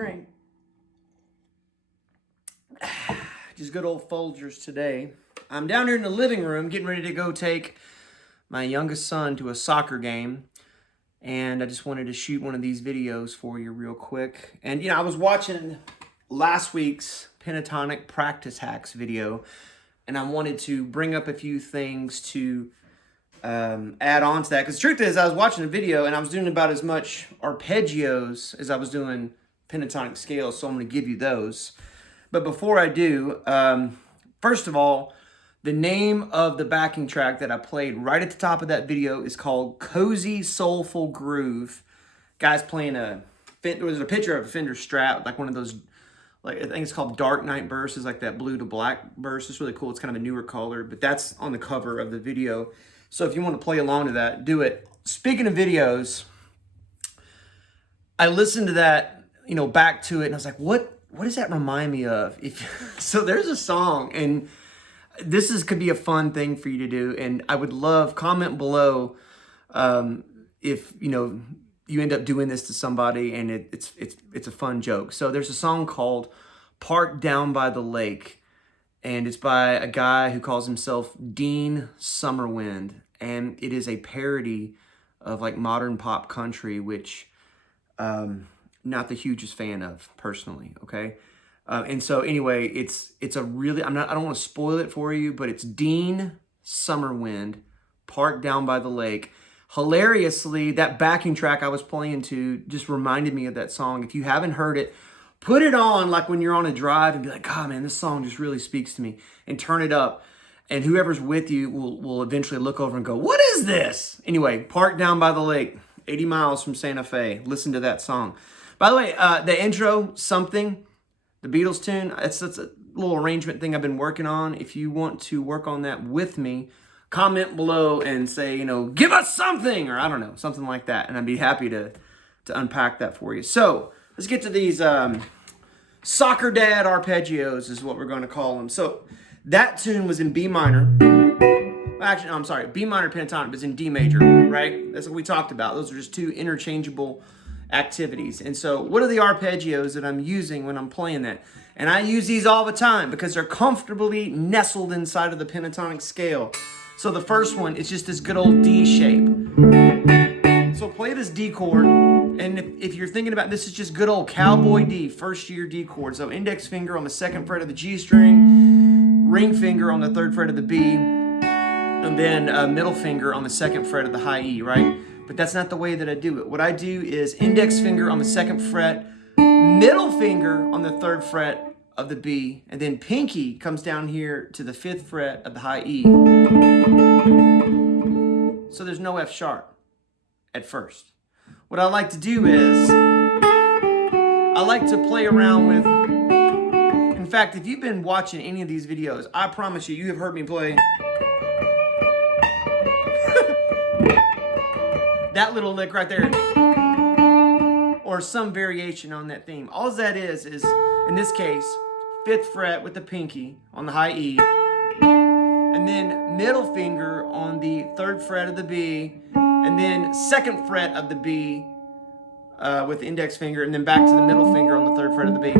drink. Just good old Folgers today. I'm down here in the living room getting ready to go take my youngest son to a soccer game. And I just wanted to shoot one of these videos for you real quick. And, I was watching last week's pentatonic practice hacks video, and I wanted to bring up a few things to add on to that. Because the truth is, I was watching the video, and I was doing about as much arpeggios as I was doing pentatonic scales, so I'm going to give you those. But before I do, first of all, the name of the backing track that I played right at the top of that video is called Cozy Soulful Groove. Guy's playing there was a picture of a Fender Strat, like one of those, like I think it's called Dark Night Burst, is like that blue to black burst. It's really cool. It's kind of a newer color, but that's on the cover of the video. So if you want to play along to that, do it. Speaking of videos, I listened to that, back to it, and I was like, what does that remind me of? So there's a song, and this could be a fun thing for you to do, and I would love, comment below if you end up doing this to somebody and it's a fun joke. So there's a song called Park Down by the Lake, and it's by a guy who calls himself Dean Summerwind, and it is a parody of like modern pop country, which not the hugest fan of personally, okay? And so anyway, it's a really, I don't want to spoil it for you, but it's Dean Summerwind, Parked Down by the Lake. Hilariously, that backing track I was playing to just reminded me of that song. If you haven't heard it, put it on like when you're on a drive and be like, God, man, this song just really speaks to me, and turn it up. And whoever's with you will eventually look over and go, what is this? Anyway, Parked Down by the Lake, 80 miles from Santa Fe. Listen to that song. By the way, the intro, Something, the Beatles tune, that's a little arrangement thing I've been working on. If you want to work on that with me, comment below and say, give us something, or I don't know, something like that. And I'd be happy to unpack that for you. So let's get to these soccer dad arpeggios is what we're going to call them. So that tune was in B minor. Actually, no, I'm sorry, B minor pentatonic, but it's in D major, right? That's what we talked about. Those are just two interchangeable activities. And so what are the arpeggios that I'm using when I'm playing that? And I use these all the time because they're comfortably nestled inside of the pentatonic scale. So the first one is just this good old D shape. So play this D chord, and if you're thinking about this, is just good old cowboy D, first year D chord. So index finger on the 2nd fret of the G string, ring finger on the 3rd fret of the B, and then middle finger on the 2nd fret of the high E, right? But that's not the way that I do it. What I do is index finger on the 2nd fret, middle finger on the 3rd fret of the B, and then pinky comes down here to the 5th fret of the high E. So there's no F sharp at first. What I like to do is, I like to play around with, in fact, if you've been watching any of these videos, I promise you have heard me play that little lick right there, or some variation on that theme. All that is in this case, 5th fret with the pinky on the high E, and then middle finger on the 3rd fret of the B, and then 2nd fret of the B with the index finger, and then back to the middle finger on the 3rd fret of the B.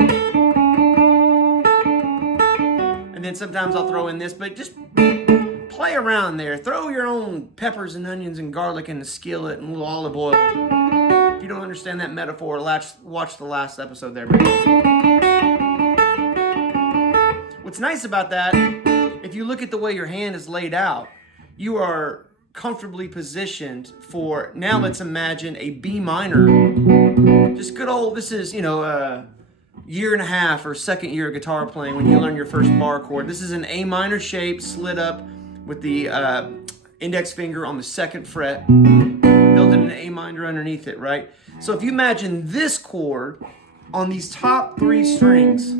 And then sometimes I'll throw in this, but just play around there. Throw your own peppers and onions and garlic in the skillet and a little olive oil. If you don't understand that metaphor, watch the last episode there. What's nice about that, if you look at the way your hand is laid out, you are comfortably positioned for, now let's imagine a B minor. Just good old, this is, year and a half or 2nd year of guitar playing when you learn your first bar chord. This is an A minor shape slid up with the index finger on the 2nd fret, building an A minor underneath it, right? So if you imagine this chord on these top 3 strings,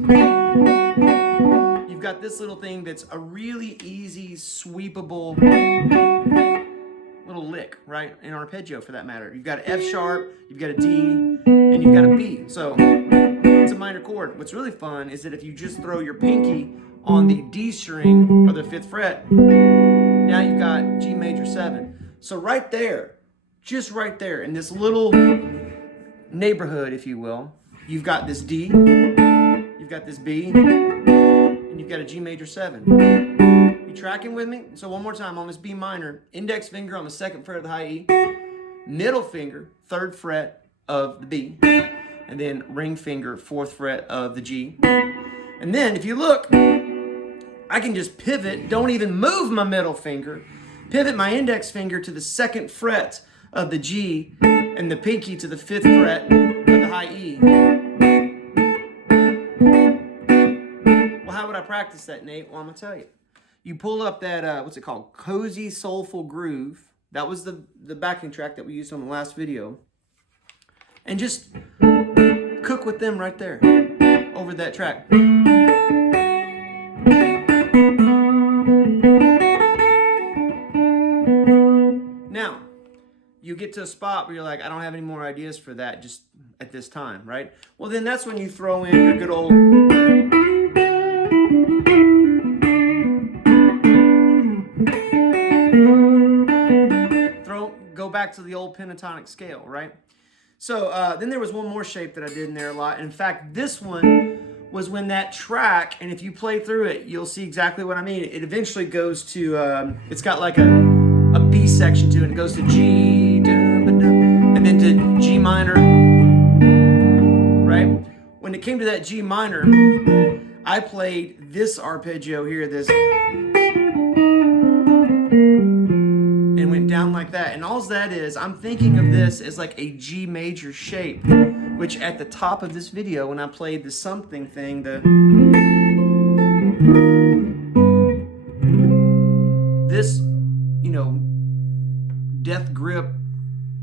you've got this little thing that's a really easy, sweepable little lick, right? An arpeggio for that matter. You've got an F sharp, you've got a D, and you've got a B. So it's a minor chord. What's really fun is that if you just throw your pinky on the D string or the 5th fret, now you've got G major 7. So right there, just right there in this little neighborhood, if you will, you've got this D, you've got this B, and you've got a G major 7. You tracking with me? So one more time on this B minor, index finger on the 2nd fret of the high E, middle finger, 3rd fret of the B, and then ring finger, 4th fret of the G. And then if you look, I can just pivot, don't even move my middle finger, pivot my index finger to the 2nd fret of the G and the pinky to the 5th fret of the high E. Well, how would I practice that, Nate? Well, I'm going to tell you. You pull up that, what's it called? Cozy Soulful Groove. That was the backing track that we used on the last video. And just cook with them right there over that track. Now, you get to a spot where you're like, I don't have any more ideas for that just at this time, right? Well, then that's when you throw in your good old... Go back to the old pentatonic scale, right? So then there was one more shape that I did in there a lot. In fact, this one was when that track, and if you play through it, you'll see exactly what I mean. It eventually goes to, it's got like a B section to it. It goes to G, and then to G minor, right? When it came to that G minor, I played this arpeggio here, this, and went down like that. And all that is, I'm thinking of this as like a G major shape, which at the top of this video, when I played the something thing, this, you know, death grip,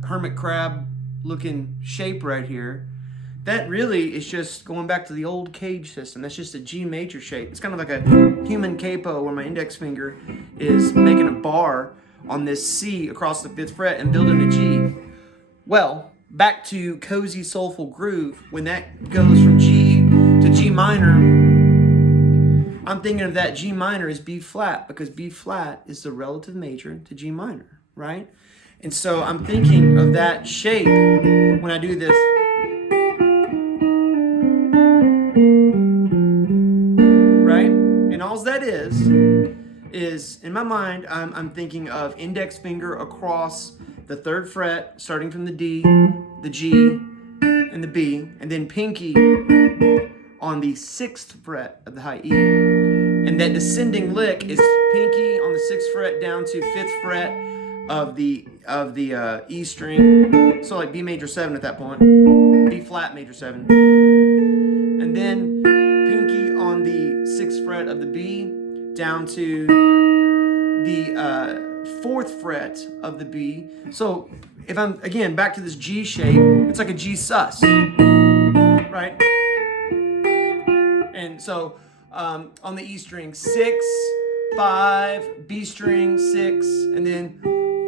hermit crab looking shape right here, that really is just going back to the old cage system. That's just a G major shape. It's kind of like a human capo where my index finger is making a bar on this C across the 5th fret and building a G. Well, back to Cozy Soulful Groove, when that goes from G to G minor, I'm thinking of that G minor as B flat, because B flat is the relative major to G minor, right? And so I'm thinking of that shape when I do this. Right? And all that is in my mind, I'm thinking of index finger across the 3rd fret, starting from the D, the G, and the B, and then pinky on the 6th fret of the high E. And that descending lick is pinky on the 6th fret down to 5th fret of the E string. So like B major 7 at that point, B flat major 7. And then pinky on the 6th fret of the B down to the 4th fret of the B. So if I'm, again, back to this G shape, it's like a G sus, right? And so on the E string, 6, 5, B string, 6, and then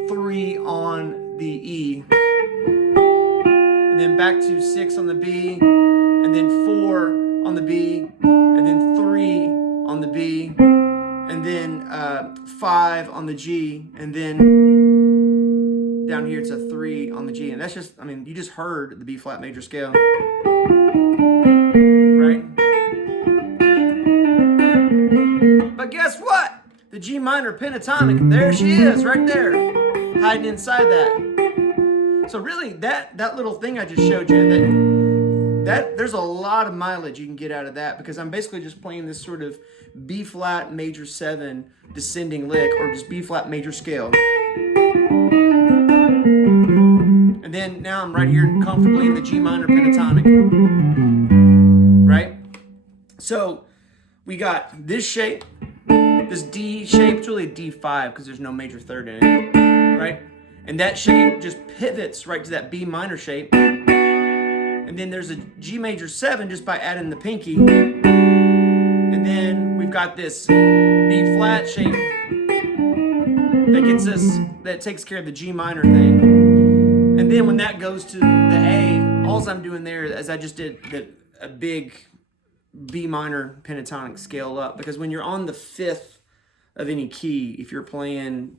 3 on the E. And then back to 6 on the B, and then 4 on the B, and then 3 on the B, and then 5 on the G, and then down here it's a 3 on the G. And that's just, I mean, you just heard the B flat major scale, right? But guess what? The G minor pentatonic, there she is, right there, hiding inside that. So really, that little thing I just showed you, that there's a lot of mileage you can get out of that, because I'm basically just playing this sort of B flat major 7 descending lick, or just B flat major scale. And then now I'm right here comfortably in the G minor pentatonic, right? So we got this shape, this D shape. It's really a D5 because there's no major 3rd in it, right? And that shape just pivots right to that B minor shape. And then there's a G major 7 just by adding the pinky. And then we've got this B flat shape that gets us, that takes care of the G minor thing. And then when that goes to the A, all I'm doing there is I just did a big B minor pentatonic scale up, because when you're on the 5th of any key, if you're playing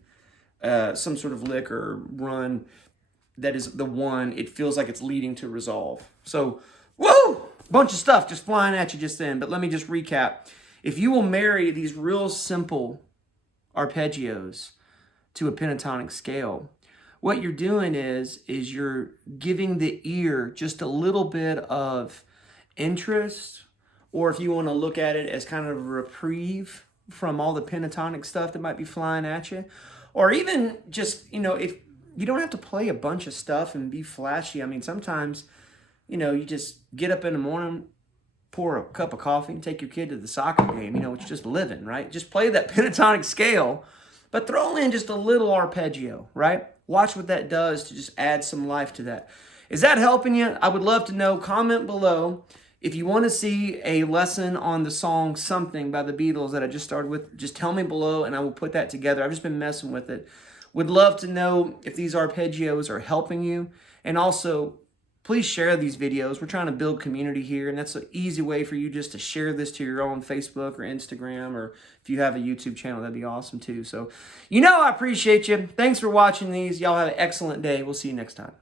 some sort of lick or run that is the 1, it feels like it's leading to resolve. So, whoa! bunch of stuff just flying at you just then. But let me just recap. If you will marry these real simple arpeggios to a pentatonic scale, what you're doing is you're giving the ear just a little bit of interest, or if you want to look at it as kind of a reprieve from all the pentatonic stuff that might be flying at you. Or even just, if you don't have to play a bunch of stuff and be flashy. I mean, sometimes, you just get up in the morning, pour a cup of coffee, and take your kid to the soccer game. It's just living, right? Just play that pentatonic scale, but throw in just a little arpeggio, right? Watch what that does to just add some life to that. Is that helping you? I would love to know. Comment below. If you want to see a lesson on the song Something by the Beatles that I just started with, just tell me below and I will put that together. I've just been messing with it. Would love to know if these arpeggios are helping you. And also, please share these videos. We're trying to build community here, and that's an easy way for you just to share this to your own Facebook or Instagram, or if you have a YouTube channel, that'd be awesome too. So, I appreciate you. Thanks for watching these. Y'all have an excellent day. We'll see you next time.